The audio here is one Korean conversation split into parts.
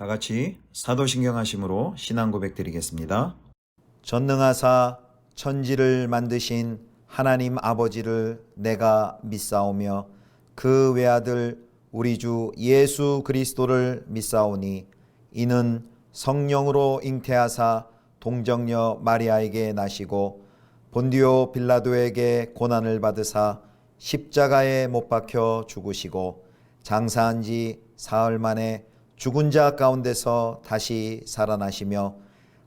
다 같이 사도신경 하심으로 신앙 고백 드리겠습니다. 전능하사 천지를 만드신 하나님 아버지를 내가 믿사오며 그 외아들 우리 주 예수 그리스도를 믿사오니 이는 성령으로 잉태하사 동정녀 마리아에게 나시고 본디오 빌라도에게 고난을 받으사 십자가에 못 박혀 죽으시고 장사한 지 사흘 만에 죽은 자 가운데서 다시 살아나시며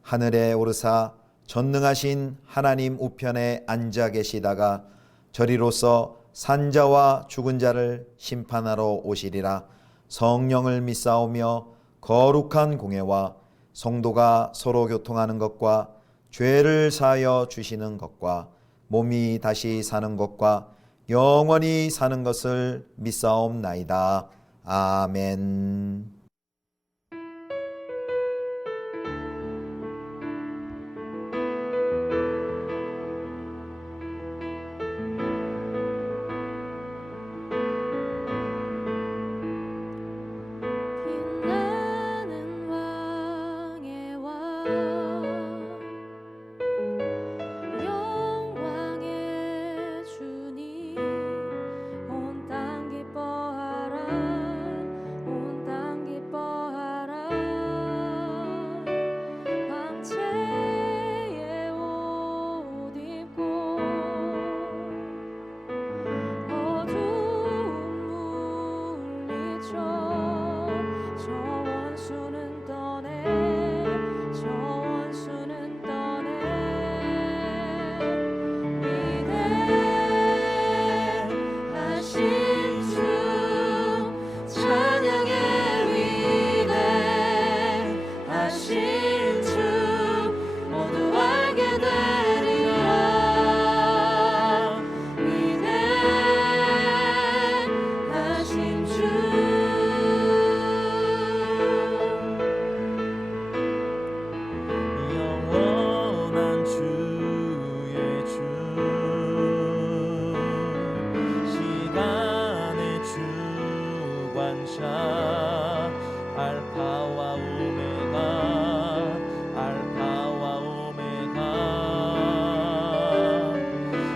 하늘에 오르사 전능하신 하나님 우편에 앉아 계시다가 저리로서 산자와 죽은 자를 심판하러 오시리라. 성령을 믿사오며 거룩한 공예와 성도가 서로 교통하는 것과 죄를 사하여 주시는 것과 몸이 다시 사는 것과 영원히 사는 것을 믿사옵나이다. 아멘. 빛나는 왕의 왕 영광의 주님 온 땅 기뻐하라 온 땅 기뻐하라 광채의 옷 입고 어두운 물리쳐 저 원수는 떠내 저 원수는 떠내 위대하신 주 찬양의 위대하신 주 모두 알게 되리라 위대하신 주 영원한 주의 주 시간의 주관자 알파와 오메가 알파와 오메가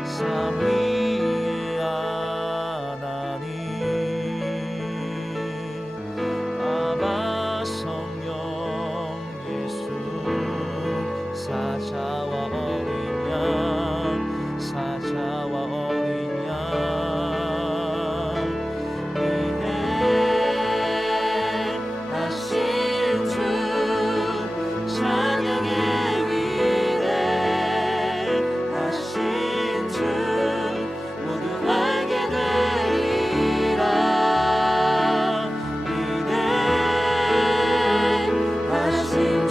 삼위의 하나님 아바 성령 예수 사자와 어린 양 사자와 어린 양 위대하신 주 찬양의 위대하신 주 모두 알게 되리라 위대하신 주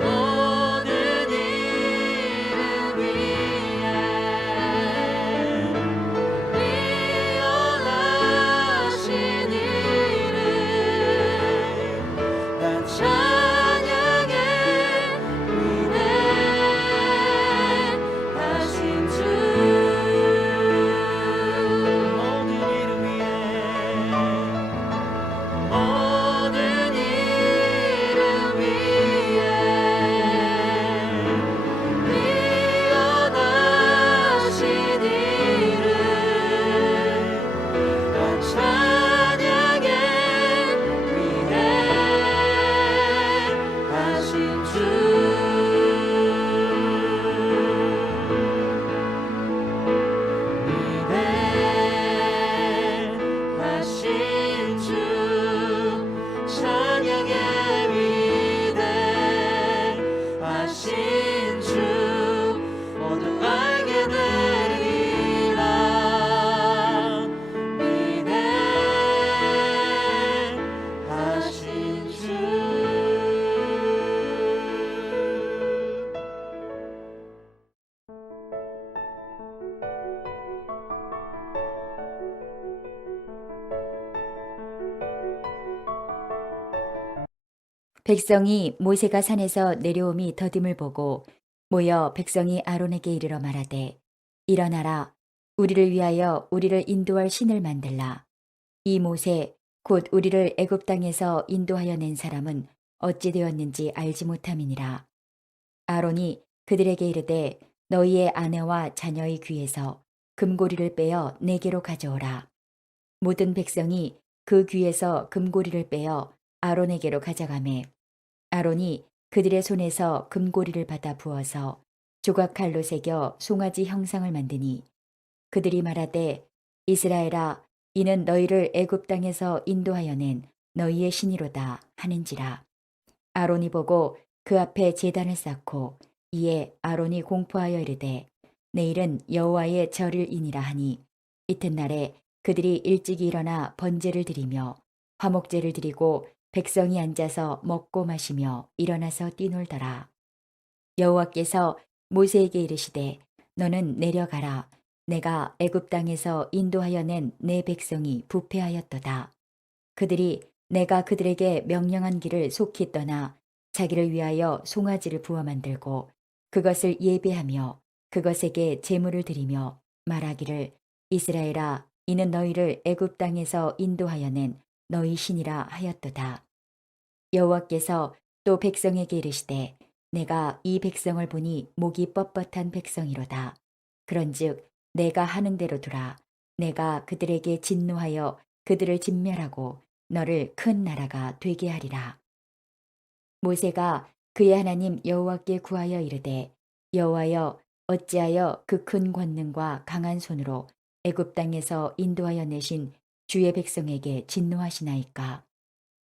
모든 이름 위에 뛰어나신 이름 난 찬양의 위대하신 주 모든 이름 위에 모든 이름 위에 뛰어나신 이름 난 찬양의 위대하신 주 위대하신 주 찬양의 위대하신 주 모두 알게 되리라 위대하신 주 백성이 모세가 산에서 내려옴이 더딤을 보고 모여 백성이 아론에게 이르러 말하되 일어나라 우리를 위하여 우리를 인도할 신을 만들라. 이 모세 곧 우리를 애굽 땅에서 인도하여 낸 사람은 어찌 되었는지 알지 못함이니라. 아론이 그들에게 이르되 너희의 아내와 자녀의 귀에서 금고리를 빼어 내게로 가져오라. 모든 백성이 그 귀에서 금고리를 빼어 아론에게로 가져가매 아론이 그들의 손에서 금고리를 받아 부어서 조각칼로 새겨 송아지 형상을 만드니 그들이 말하되 이스라엘아 이는 너희를 애굽 땅에서 인도하여 낸 너희의 신이로다 하는지라. 아론이 보고 그 앞에 제단을 쌓고 이에 아론이 공포하여 이르되 내일은 여호와의 절일이니라 하니 이튿날에 그들이 일찍이 일어나 번제를 드리며 화목제를 드리고 백성이 앉아서 먹고 마시며 일어나서 뛰놀더라. 여호와께서 모세에게 이르시되 너는 내려가라. 내가 애굽 땅에서 인도하여 낸 내 백성이 부패하였도다. 그들이 내가 그들에게 명령한 길을 속히 떠나 자기를 위하여 송아지를 부어 만들고 그것을 예배하며 그것에게 제물을 드리며 말하기를 이스라엘아 이는 너희를 애굽 땅에서 인도하여 낸 너희 신이라 하였도다. 여호와께서 또 백성에게 이르시되 내가 이 백성을 보니 목이 뻣뻣한 백성이로다. 그런즉 내가 하는 대로 두라. 내가 그들에게 진노하여 그들을 진멸하고 너를 큰 나라가 되게 하리라. 모세가 그의 하나님 여호와께 구하여 이르되 여호와여 어찌하여 그 큰 권능과 강한 손으로 애굽 땅에서 인도하여 내신 주의 백성에게 진노하시나이까.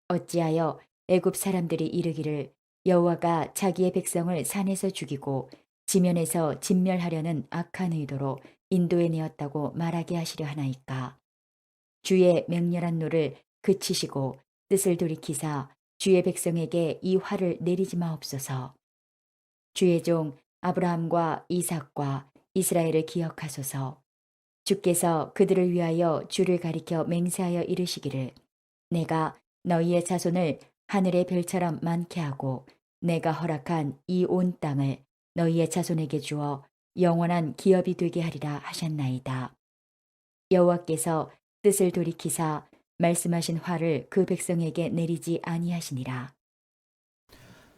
어찌하여 애굽 사람들이 이르기를 여호와가 자기의 백성을 산에서 죽이고 지면에서 진멸하려는 악한 의도로 인도해 내었다고 말하게 하시려 하나이까. 주의 맹렬한 노를 그치시고 뜻을 돌이키사 주의 백성에게 이 화를 내리지 마옵소서. 주의 종 아브라함과 이삭과 이스라엘을 기억하소서. 주께서 그들을 위하여 주를 가리켜 맹세하여 이르시기를 내가 너희의 자손을 하늘의 별처럼 많게 하고 내가 허락한 이 온 땅을 너희의 자손에게 주어 영원한 기업이 되게 하리라 하셨나이다. 여호와께서 뜻을 돌이키사 말씀하신 화를 그 백성에게 내리지 아니하시니라.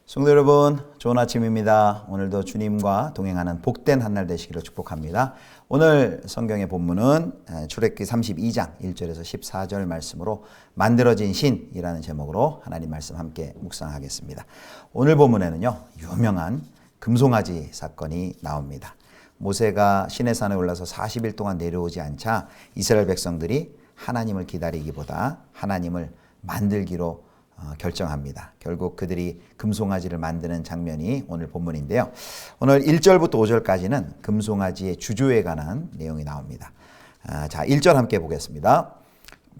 성도 여러분, 좋은 아침입니다. 오늘도 주님과 동행하는 복된 한날 되시기를 축복합니다. 오늘 성경의 본문은 출애굽기 32장 1절에서 14절 말씀으로 만들어진 신이라는 제목으로 하나님 말씀 함께 묵상하겠습니다. 오늘 본문에는요, 유명한 금송아지 사건이 나옵니다. 모세가 시내산에 올라서 40일 동안 내려오지 않자 이스라엘 백성들이 하나님을 기다리기보다 하나님을 만들기로 결정합니다. 결국 그들이 금송아지를 만드는 장면이 오늘 본문인데요. 오늘 1절부터 5절까지는 금송아지의 주조에 관한 내용이 나옵니다. 자, 1절 함께 보겠습니다.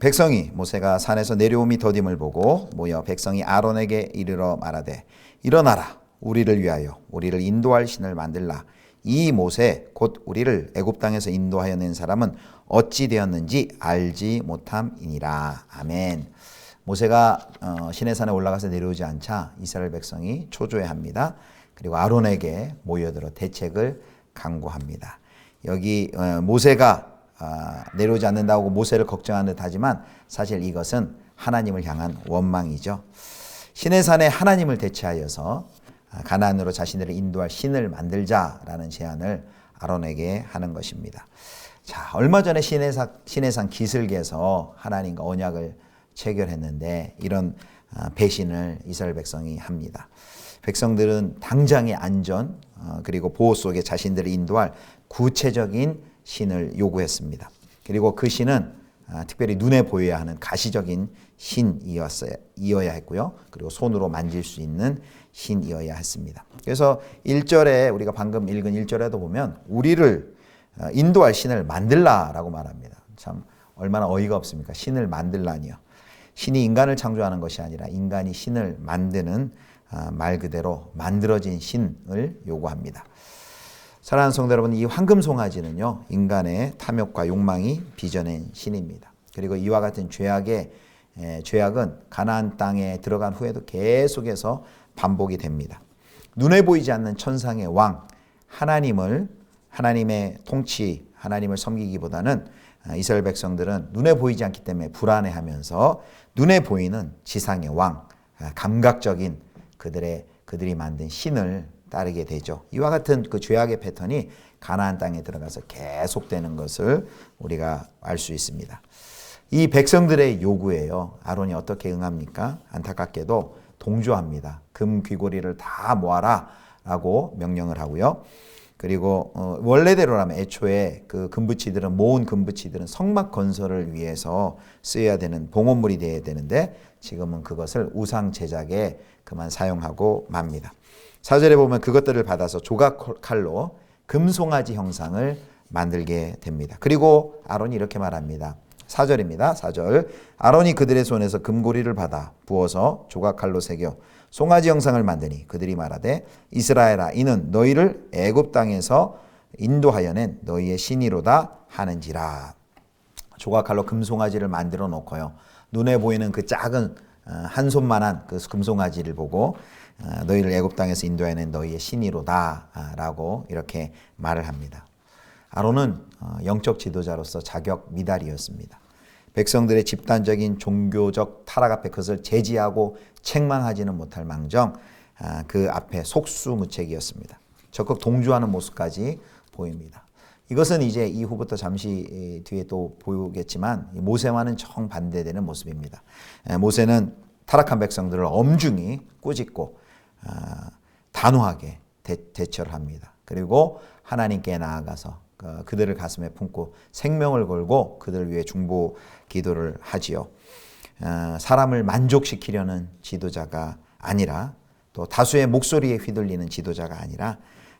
백성이 모세가 산에서 내려옴이 더딤을 보고 모여 백성이 아론에게 이르러 말하되 일어나라 우리를 위하여 우리를 인도할 신을 만들라. 이 모세 곧 우리를 애굽 땅에서 인도하여 낸 사람은 어찌 되었는지 알지 못함이니라. 아멘. 모세가 시내산에 올라가서 내려오지 않자 이스라엘 백성이 초조해합니다. 그리고 아론에게 모여들어 대책을 강구합니다. 여기 모세가 내려오지 않는다고 모세를 걱정하는 듯 하지만 사실 이것은 하나님을 향한 원망이죠. 시내산에 하나님을 대체하여서 가나안으로 자신들을 인도할 신을 만들자라는 제안을 아론에게 하는 것입니다. 자, 얼마 전에 시내산 기슭에서 하나님과 언약을 체결했는데 이런 배신을 이스라엘 백성이 합니다. 백성들은 당장의 안전 그리고 보호 속에 자신들을 인도할 구체적인 신을 요구했습니다. 그리고 그 신은 특별히 눈에 보여야 하는 가시적인 신이어야 했고요. 그리고 손으로 만질 수 있는 신이어야 했습니다. 그래서 1절에 우리가 방금 읽은 1절에도 보면 우리를 인도할 신을 만들라라고 말합니다. 참 얼마나 어이가 없습니까? 신을 만들라니요. 신이 인간을 창조하는 것이 아니라 인간이 신을 만드는 말 그대로 만들어진 신을 요구합니다. 사랑하는 성도 여러분, 이 황금송아지는요, 인간의 탐욕과 욕망이 빚어낸 신입니다. 그리고 이와 같은 죄악은 가나안 땅에 들어간 후에도 계속해서 반복이 됩니다. 눈에 보이지 않는 천상의 왕, 하나님의 하나님을 섬기기보다는 이스라엘 백성들은 눈에 보이지 않기 때문에 불안해하면서 눈에 보이는 지상의 왕, 감각적인 그들이 만든 신을 따르게 되죠. 이와 같은 그 죄악의 패턴이 가나안 땅에 들어가서 계속되는 것을 우리가 알 수 있습니다. 이 백성들의 요구예요. 아론이 어떻게 응합니까? 안타깝게도 동조합니다. 금 귀고리를 다 모아라 라고 명령을 하고요. 그리고 원래대로라면 애초에 그 금붙이들은 모은 금붙이들은 성막 건설을 위해서 쓰여야 되는 봉헌물이 되어야 되는데 지금은 그것을 우상 제작에 그만 사용하고 맙니다. 4절에 보면 그것들을 받아서 조각칼로 금송아지 형상을 만들게 됩니다. 그리고 아론이 이렇게 말합니다. 4절입니다. 4절. 아론이 그들의 손에서 금고리를 받아 부어서 조각칼로 새겨 송아지 형상을 만드니 그들이 말하되 이스라엘아 이는 너희를 애굽 땅에서 인도하여 낸 너희의 신이로다 하는지라. 조각칼로 금송아지를 만들어 놓고요. 눈에 보이는 그 작은 한 손만한 그 금송아지를 보고 너희를 애굽 땅에서 인도하여 낸 너희의 신이로다 라고 이렇게 말을 합니다. 아론은 영적 지도자로서 자격 미달이었습니다. 백성들의 집단적인 종교적 타락 앞에 그것을 제지하고 책망하지는 못할 망정 그 앞에 속수무책이었습니다. 적극 동조하는 모습까지 보입니다. 이것은 이제 이후부터 잠시 뒤에 또 보겠지만 모세와는 정반대되는 모습입니다. 모세는 타락한 백성들을 엄중히 꾸짖고 단호하게 대처를 합니다. 그리고 하나님께 나아가서 그들을 가슴에 품고 생명을 걸고 그들을 위해 중보 기도를 하지요. 사람을 만족시키려는 지도자가 아니라 또 다수의 목소리에 휘둘리는 지도자가 아니라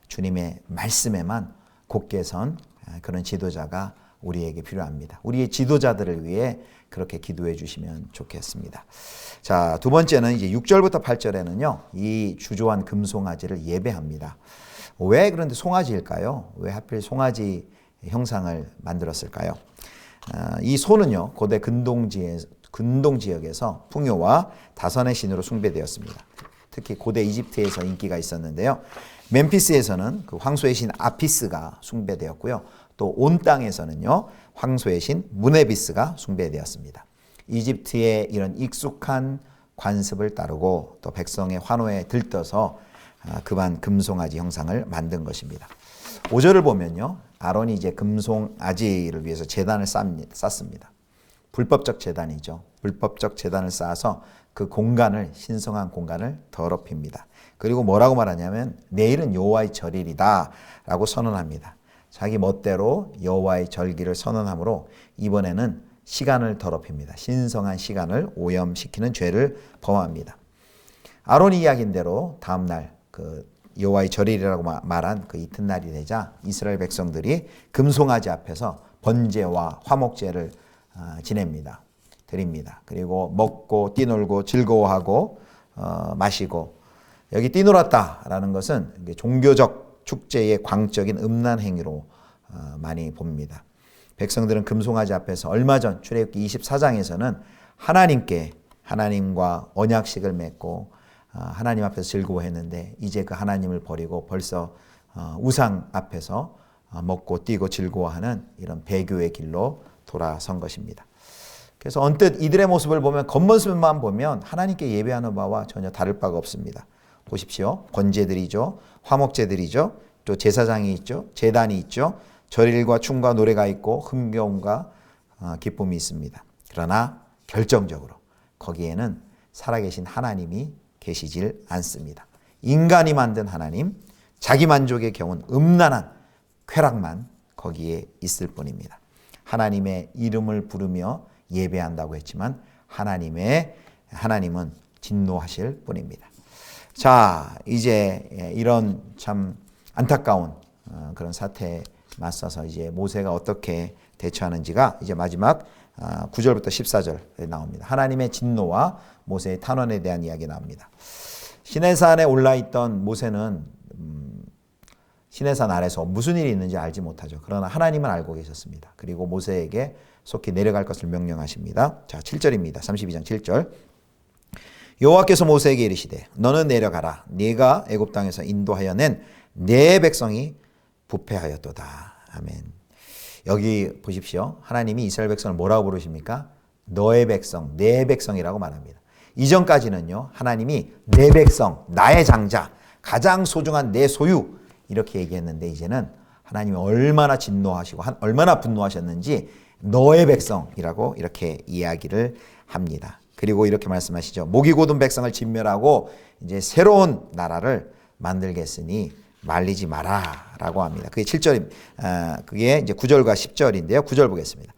주님의 말씀에만 굳게 선 그런 지도자가 우리에게 필요합니다. 우리의 지도자들을 위해 그렇게 기도해 주시면 좋겠습니다. 자, 두 번째는 이제 6절부터 8절에는요. 이 주조한 금송아지를 예배합니다. 왜 그런데 송아지일까요? 왜 하필 송아지 형상을 만들었을까요? 이 소는요. 고대 근동 지역에서 풍요와 다선의 신으로 숭배되었습니다. 특히 고대 이집트에서 인기가 있었는데요. 멤피스에서는 그 황소의 신 아피스가 숭배되었고요. 또 온 땅에서는요. 황소의 신 무네비스가 숭배되었습니다. 이집트의 이런 익숙한 관습을 따르고 또 백성의 환호에 들떠서 그만 금송아지 형상을 만든 것입니다. 5절을 보면요. 아론이 이제 금송아지를 위해서 제단을 쌓습니다. 불법적 제단이죠. 불법적 제단을 쌓아서 그 공간을 신성한 공간을 더럽힙니다. 그리고 뭐라고 말하냐면 내일은 여호와의 절일이다 라고 선언합니다. 자기 멋대로 여호와의 절기를 선언하므로 이번에는 시간을 더럽힙니다. 신성한 시간을 오염시키는 죄를 범합니다. 아론이 이야기한 대로 다음날 그 여호와의 절일이라고 말한 그 이튿날이 되자 이스라엘 백성들이 금송아지 앞에서 번제와 화목제를 지냅니다. 드립니다. 그리고 먹고 뛰놀고 즐거워하고 마시고 여기 뛰놀았다라는 것은 종교적 축제의 광적인 음란 행위로 많이 봅니다. 백성들은 금송아지 앞에서 얼마 전 출애굽기 24장에서는 하나님과 언약식을 맺고 하나님 앞에서 즐거워했는데 이제 그 하나님을 버리고 벌써 우상 앞에서 먹고 뛰고 즐거워하는 이런 배교의 길로 돌아선 것입니다. 그래서 언뜻 이들의 모습을 보면 겉모습만 보면 하나님께 예배하는 바와 전혀 다를 바가 없습니다. 보십시오. 번제들이죠. 화목제들이죠. 또 제사장이 있죠. 제단이 있죠. 절일과 춤과 노래가 있고 흥겨움과 기쁨이 있습니다. 그러나 결정적으로 거기에는 살아계신 하나님이 계시질 않습니다. 인간이 만든 하나님, 자기 만족의 경우는 음란한 쾌락만 거기에 있을 뿐입니다. 하나님의 이름을 부르며 예배한다고 했지만 하나님은 진노하실 뿐입니다. 자, 이제 이런 참 안타까운 그런 사태에 맞서서 이제 모세가 어떻게 대처하는지가 이제 마지막 9절부터 14절에 나옵니다. 하나님의 진노와 모세의 탄원에 대한 이야기 나옵니다. 시내산에 올라있던 모세는 시내산 아래서 무슨 일이 있는지 알지 못하죠. 그러나 하나님은 알고 계셨습니다. 그리고 모세에게 속히 내려갈 것을 명령하십니다. 자, 7절입니다. 32장 7절. 여호와께서 모세에게 이르시되 너는 내려가라. 네가 애굽 땅에서 인도하여 낸 내 백성이 부패하였도다. 아멘. 여기 보십시오. 하나님이 이스라엘 백성을 뭐라고 부르십니까? 너의 백성, 내 백성이라고 말합니다. 이전까지는요, 하나님이 내 백성, 나의 장자, 가장 소중한 내 소유 이렇게 얘기했는데 이제는 하나님이 얼마나 진노하시고 얼마나 분노하셨는지 너의 백성이라고 이렇게 이야기를 합니다. 그리고 이렇게 말씀하시죠. 목이 곧은 백성을 진멸하고 이제 새로운 나라를 만들겠으니 말리지 마라라고 합니다. 그게 7절, 그게 이제 9절과 10절인데요. 9절 보겠습니다.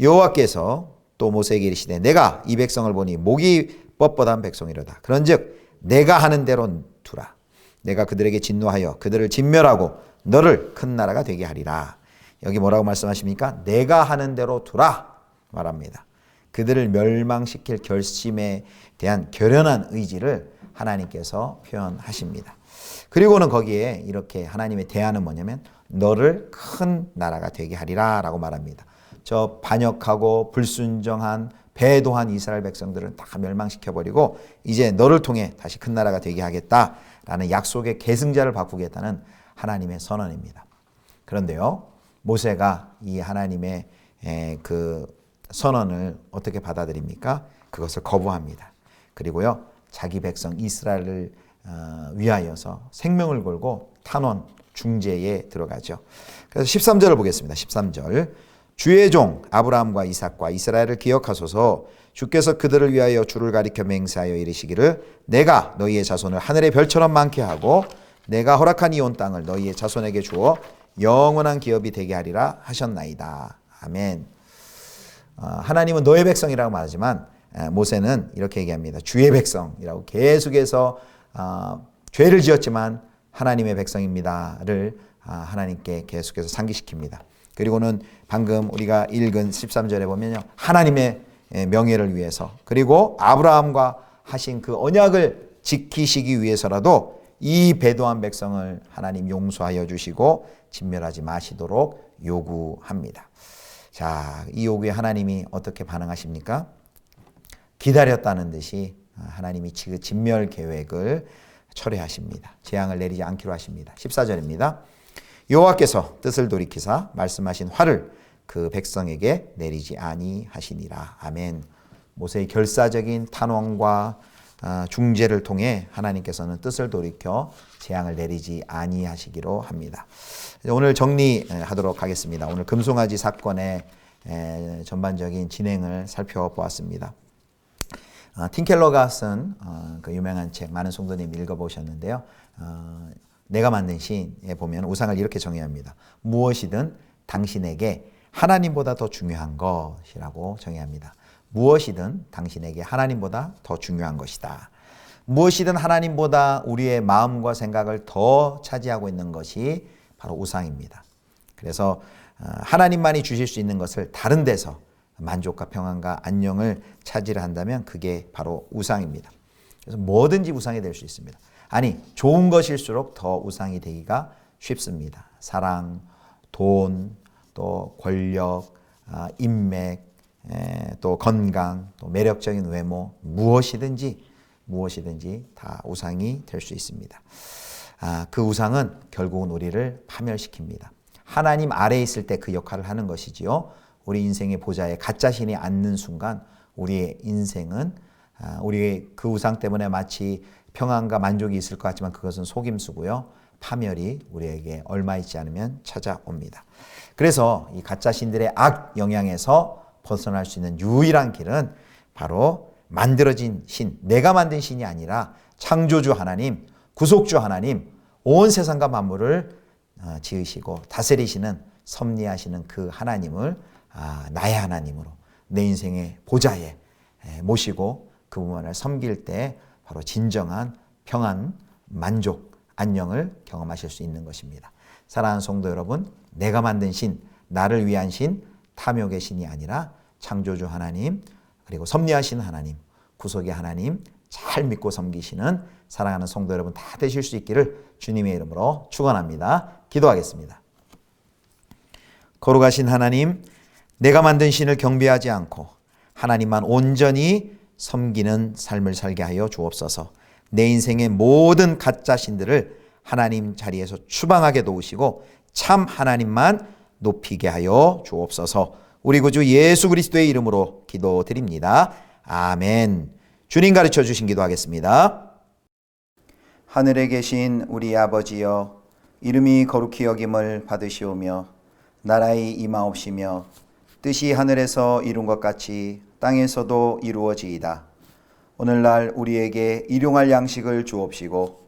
여호와께서 또 모세에게 이르시되 내가 이 백성을 보니 목이 뻣뻣한 백성이로다. 그런즉 내가 하는 대로 두라. 내가 그들에게 진노하여 그들을 진멸하고 너를 큰 나라가 되게 하리라. 여기 뭐라고 말씀하십니까? 내가 하는 대로 두라 말합니다. 그들을 멸망시킬 결심에 대한 결연한 의지를 하나님께서 표현하십니다. 그리고는 거기에 이렇게 하나님의 대안은 뭐냐면 너를 큰 나라가 되게 하리라 라고 말합니다. 저 반역하고 불순종한 배도한 이스라엘 백성들은 다 멸망시켜버리고 이제 너를 통해 다시 큰 나라가 되게 하겠다라는 약속의 계승자를 바꾸겠다는 하나님의 선언입니다. 그런데요, 모세가 이 하나님의 그 선언을 어떻게 받아들입니까? 그것을 거부합니다. 그리고요, 자기 백성 이스라엘을 위하여서 생명을 걸고 탄원 중재에 들어가죠. 그래서 13절을 보겠습니다. 13절. 주의 종 아브라함과 이삭과 이스라엘을 기억하소서. 주께서 그들을 위하여 주를 가리켜 맹세하여 이르시기를 내가 너희의 자손을 하늘의 별처럼 많게 하고 내가 허락한 이 온 땅을 너희의 자손에게 주어 영원한 기업이 되게 하리라 하셨나이다. 아멘. 하나님은 너의 백성이라고 말하지만 모세는 이렇게 얘기합니다. 주의 백성이라고 계속해서 죄를 지었지만 하나님의 백성입니다를 하나님께 계속해서 상기시킵니다. 그리고는 방금 우리가 읽은 13절에 보면요, 하나님의 명예를 위해서 그리고 아브라함과 하신 그 언약을 지키시기 위해서라도 이 배도한 백성을 하나님 용서하여 주시고 진멸하지 마시도록 요구합니다. 자, 이 요구에 하나님이 어떻게 반응하십니까? 기다렸다는 듯이 하나님이 그 진멸 계획을 철회하십니다. 재앙을 내리지 않기로 하십니다. 14절입니다. 여호와께서 뜻을 돌이키사 말씀하신 화를 그 백성에게 내리지 아니하시니라. 아멘. 모세의 결사적인 탄원과 중재를 통해 하나님께서는 뜻을 돌이켜 재앙을 내리지 아니하시기로 합니다. 오늘 정리하도록 하겠습니다. 오늘 금송아지 사건의 전반적인 진행을 살펴보았습니다. 팀켈러가 쓴 그 유명한 책 많은 성도님이 읽어보셨는데요. 내가 만든 시에 보면 우상을 이렇게 정의합니다. 무엇이든 당신에게 하나님보다 더 중요한 것이라고 정의합니다. 무엇이든 당신에게 하나님보다 더 중요한 것이다. 무엇이든 하나님보다 우리의 마음과 생각을 더 차지하고 있는 것이 바로 우상입니다. 그래서 하나님만이 주실 수 있는 것을 다른 데서 만족과 평안과 안녕을 차지를 한다면 그게 바로 우상입니다. 그래서 뭐든지 우상이 될 수 있습니다. 아니, 좋은 것일수록 더 우상이 되기가 쉽습니다. 사랑, 돈, 또 권력, 인맥, 또 건강, 또 매력적인 외모, 무엇이든지 다 우상이 될 수 있습니다. 그 우상은 결국은 우리를 파멸시킵니다. 하나님 아래에 있을 때 그 역할을 하는 것이지요. 우리 인생의 보좌에 가짜신이 앉는 순간 우리의 인생은 우리의 그 우상 때문에 마치 평안과 만족이 있을 것 같지만 그것은 속임수고요. 파멸이 우리에게 얼마 있지 않으면 찾아옵니다. 그래서 이 가짜신들의 악 영향에서 벗어날 수 있는 유일한 길은 바로 만들어진 신, 내가 만든 신이 아니라 창조주 하나님, 구속주 하나님, 온 세상과 만물을 지으시고 다스리시는 섭리하시는 그 하나님을 나의 하나님으로 내 인생의 보좌에 모시고 그분을 섬길 때 바로 진정한 평안, 만족, 안녕을 경험하실 수 있는 것입니다. 사랑하는 성도 여러분, 내가 만든 신, 나를 위한 신, 탐욕의 신이 아니라 창조주 하나님, 그리고 섭리하신 하나님, 구속의 하나님 잘 믿고 섬기시는 사랑하는 성도 여러분 다 되실 수 있기를 주님의 이름으로 축원합니다. 기도하겠습니다. 거룩하신 하나님, 내가 만든 신을 경배하지 않고 하나님만 온전히 섬기는 삶을 살게 하여 주옵소서. 내 인생의 모든 가짜 신들을 하나님 자리에서 추방하게 도우시고 참 하나님만 높이게 하여 주옵소서. 우리 구주 예수 그리스도의 이름으로 기도드립니다. 아멘. 주님 가르쳐 주신 기도하겠습니다. 하늘에 계신 우리 아버지여, 이름이 거룩히 여김을 받으시오며 나라의 임하옵시며 뜻이 하늘에서 이룬 것 같이 땅에서도 이루어지이다. 오늘날 우리에게 일용할 양식을 주옵시고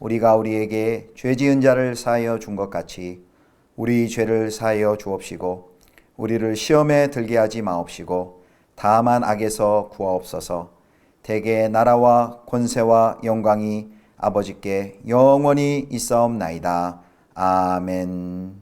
우리가 우리에게 죄 지은 자를 사하여 준 것 같이 우리 죄를 사하여 주옵시고 우리를 시험에 들게 하지 마옵시고 다만 악에서 구하옵소서. 대개 나라와 권세와 영광이 아버지께 영원히 있사옵나이다. 아멘.